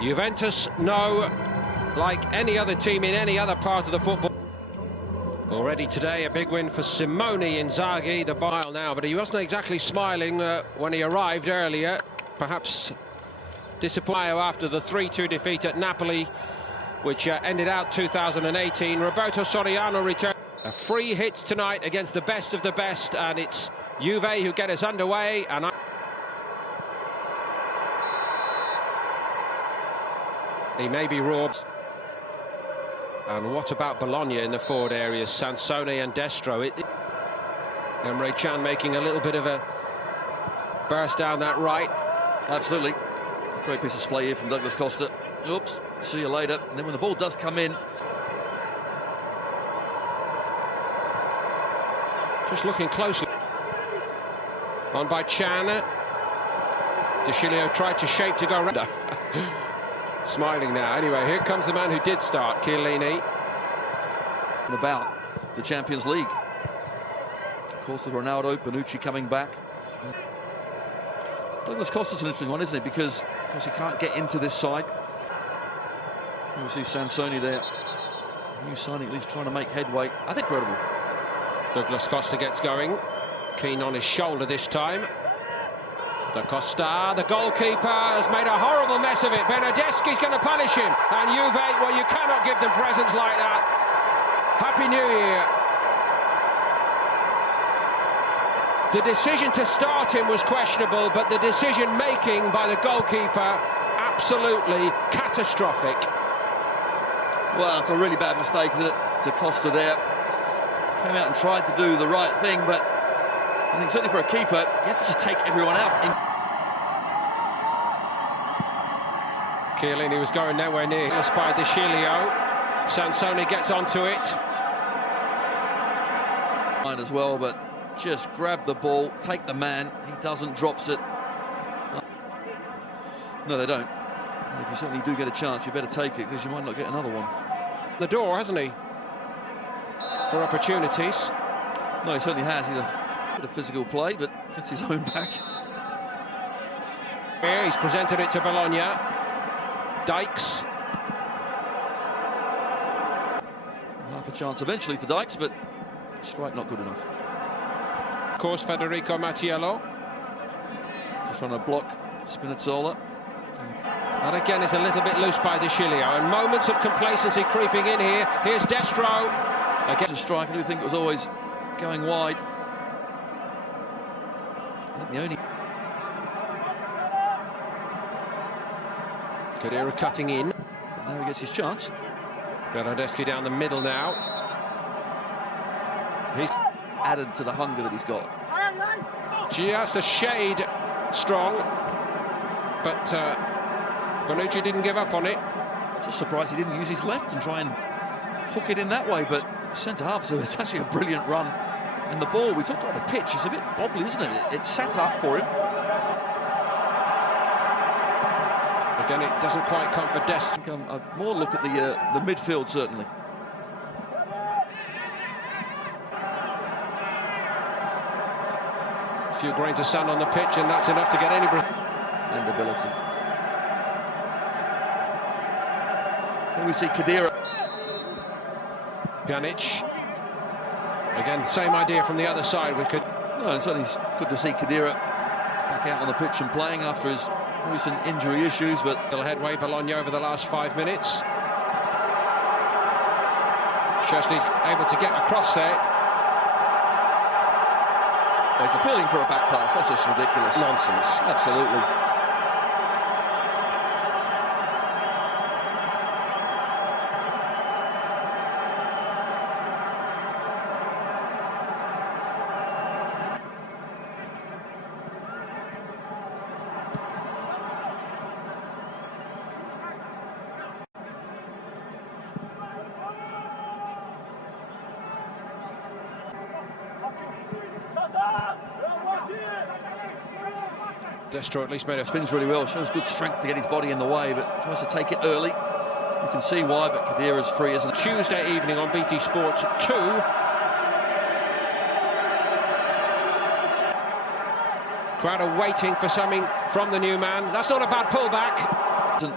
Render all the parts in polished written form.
Juventus know, like any other team in any other part of the football. Already today, a big win for Simone Inzaghi, the bile now, but he wasn't exactly smiling when he arrived earlier. Perhaps disappointed after the 3-2 defeat at Napoli, which ended out 2018. Roberto Soriano returned. A free hit tonight against the best of the best, and it's Juve who get us underway. And he may be robbed. And what about Bologna in the forward areas? Sansone and Destro. Emre Can making a little bit of a burst down that right. Absolutely. Great piece of display here from Douglas Costa. Oops, see you later. And then when the ball does come in. Just looking closely. On by Can. De Chilio tried to shape to go round. Smiling now. Anyway, here comes the man who did start, Chiellini. About the Champions League. Of course, with Ronaldo, Bonucci coming back. Douglas Costa's an interesting one, isn't it? Because, of course, he can't get into this side. We see Sansone there. New signing, at least trying to make headway. I think incredible. Douglas Costa gets going. Keen on his shoulder this time. Da Costa, the goalkeeper, has made a horrible mess of it. Bernardeschi's going to punish him. And Juve, well, you cannot give them presents like that. Happy New Year. The decision to start him was questionable, but the decision-making by the goalkeeper, absolutely catastrophic. Well, it's a really bad mistake, isn't it, to Costa there. Came out and tried to do the right thing, but I think certainly for a keeper, you have to just take everyone out. Chiellini was going nowhere near. By De Chilio. Sansone gets onto it. As well, but just grab the ball, take the man. He doesn't, drops it. No, they don't. And if you certainly do get a chance, you better take it, because you might not get another one. The door, hasn't he? For opportunities. No, he certainly has. He's a bit of physical play, but gets his own back. Here, he's presented it to Bologna. Dykes. Half a chance eventually for Dykes, but strike not good enough. Of course, Federico Mattiello. Just trying to block Spinazzola. That again is a little bit loose by De Chilio, and moments of complacency creeping in here. Here's Destro. Again, a strike. I do think it was always going wide. I think the only... Khedira cutting in. But now he gets his chance. Bernardeschi down the middle now. He's added to the hunger that he's got. Just a shade strong, but Bonucci didn't give up on it. Just surprised he didn't use his left and try and hook it in that way, but centre half, so it's actually a brilliant run. And the ball, we talked about the pitch, it's a bit bobbly, isn't it? It's set up for him. Again, it doesn't quite come for Dest. A more look at the midfield, certainly. A few grains of sand on the pitch, and that's enough to get any... And ability. Then we see Khedira. Pjanic. Again, same idea from the other side. We could... No, it's certainly good to see Khedira back out on the pitch and playing after his recent injury issues, but... Little headway, Bologna over the last 5 minutes. Szczesny's able to get across there. He's appealing for a back pass. That's just ridiculous. Nonsense. Absolutely. Destro at least made a... Spins really well, shows good strength to get his body in the way, but tries to take it early. You can see why, but Khedira's free, isn't it? Tuesday evening on BT Sport 2. Crowd are waiting for something from the new man. That's not a bad pullback.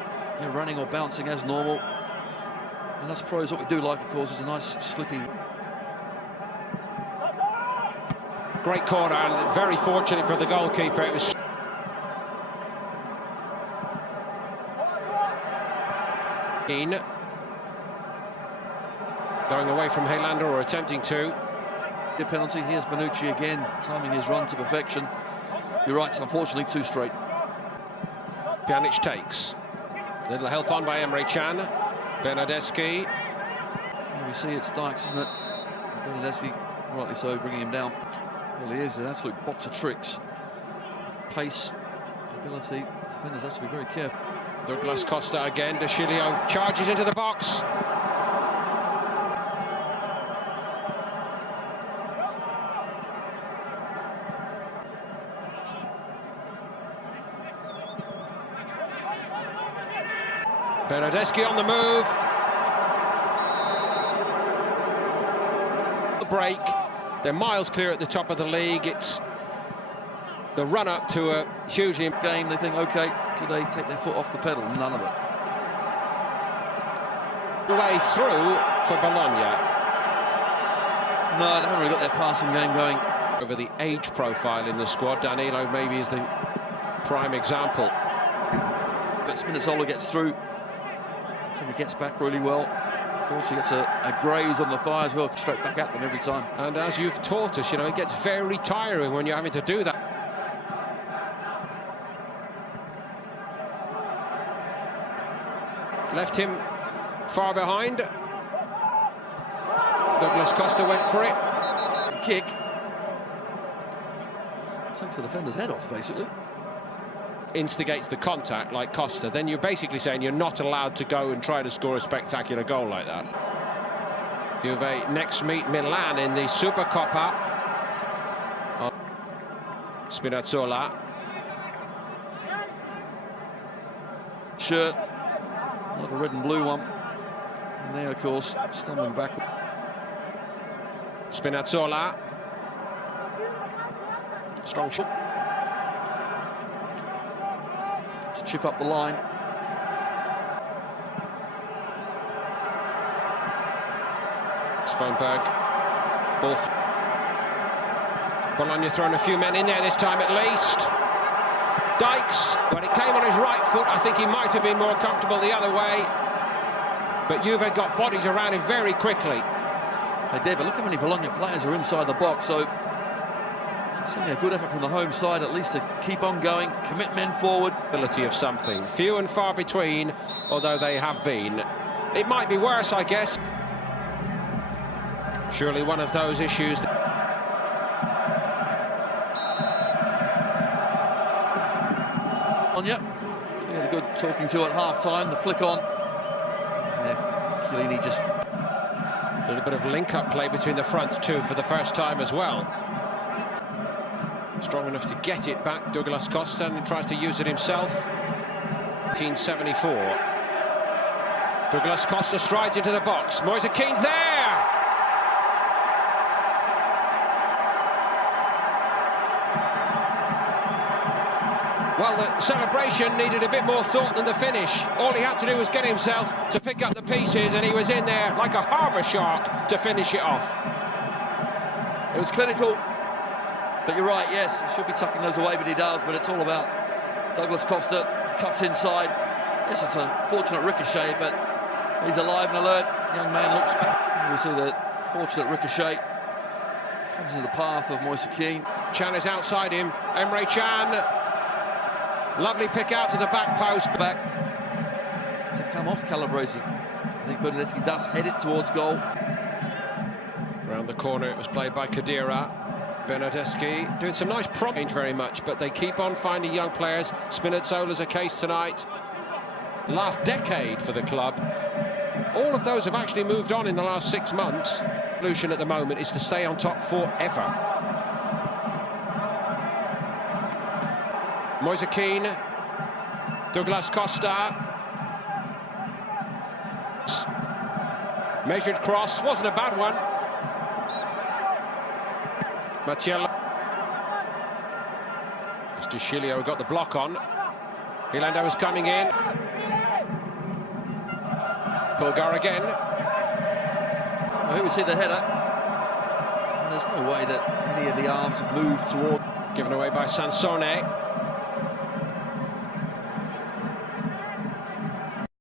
running or bouncing as normal. And us pros, what we do like, of course, is a nice slippy. Great corner, and very fortunate for the goalkeeper. It was going away from Helander, or attempting to. Good penalty. Here's Bonucci again, timing his run to perfection. You're right, it's unfortunately too straight. Pjanic takes. Little help on by Emre Can. Bernardeschi. We see it's Dykes, isn't it? Bernardeschi, rightly so, bringing him down. Well, he is an absolute box of tricks. Pace, ability. Defenders have to be very careful. Douglas Costa again. De Chilio charges into the box. Bernardeschi on the move. The break. They're miles clear at the top of the league. It's the run-up to a hugely game. They think, OK, do they take their foot off the pedal? None of it. Way through for Bologna. No, they haven't really got their passing game going. Over the age profile in the squad, Danilo maybe is the prime example. But Spinazzola gets through. So he gets back really well. Fortunately, gets a graze on the thigh as well, straight back at them every time. And as you've taught us, you know, it gets very tiring when you're having to do that. Left him far behind. Douglas Costa went for it. Kick. Takes the defender's head off, basically. Instigates the contact like Costa, then you're basically saying you're not allowed to go and try to score a spectacular goal like that. Juve next meet Milan in the Supercoppa. Spinazzola. Shirt, not a red and blue one. And there, of course, stumbling back. Spinazzola. Strong shot. Chip up the line. Svanberg. Ball. Bologna throwing a few men in there this time at least. Dykes, when it came on his right foot, I think he might have been more comfortable the other way. But Juve got bodies around him very quickly. They did, but look how many Bologna players are inside the box, so certainly a good effort from the home side, at least to keep on going, commit men forward. Ability of something. Few and far between, although they have been. It might be worse, I guess. Surely one of those issues. He had a good talking to at half-time, the flick on. Yeah, Chiellini just... A little bit of link-up play between the front two for the first time as well. Strong enough to get it back, Douglas Costa, and tries to use it himself. 1974. Douglas Costa strides into the box. Moise Keane's there! Well, the celebration needed a bit more thought than the finish. All he had to do was get himself to pick up the pieces, and he was in there like a harbour shark to finish it off. It was clinical. But you're right, yes, he should be tucking those away, but he does. But it's all about Douglas Costa, cuts inside. Yes, it's a fortunate ricochet, but he's alive and alert. Young man looks back. We see the fortunate ricochet. Comes into the path of Moise Keane. Can is outside him. Emre Can. Lovely pick out to the back post. Back to come off Calabresi. I think Bernardeschi does head it towards goal. Round the corner, it was played by Khedira. Bernardeschi doing some nice prompt very much, but they keep on finding young players. Spinazzola's a case tonight. Last decade for the club. All of those have actually moved on in the last 6 months. The solution at the moment is to stay on top forever. Moise Keane, Douglas Costa. Measured cross, wasn't a bad one. Mattiello. De Chilio got the block on. Helander was coming in. Pulgar again. Well, here we see the header. And there's no way that any of the arms have moved toward. Given away by Sansone.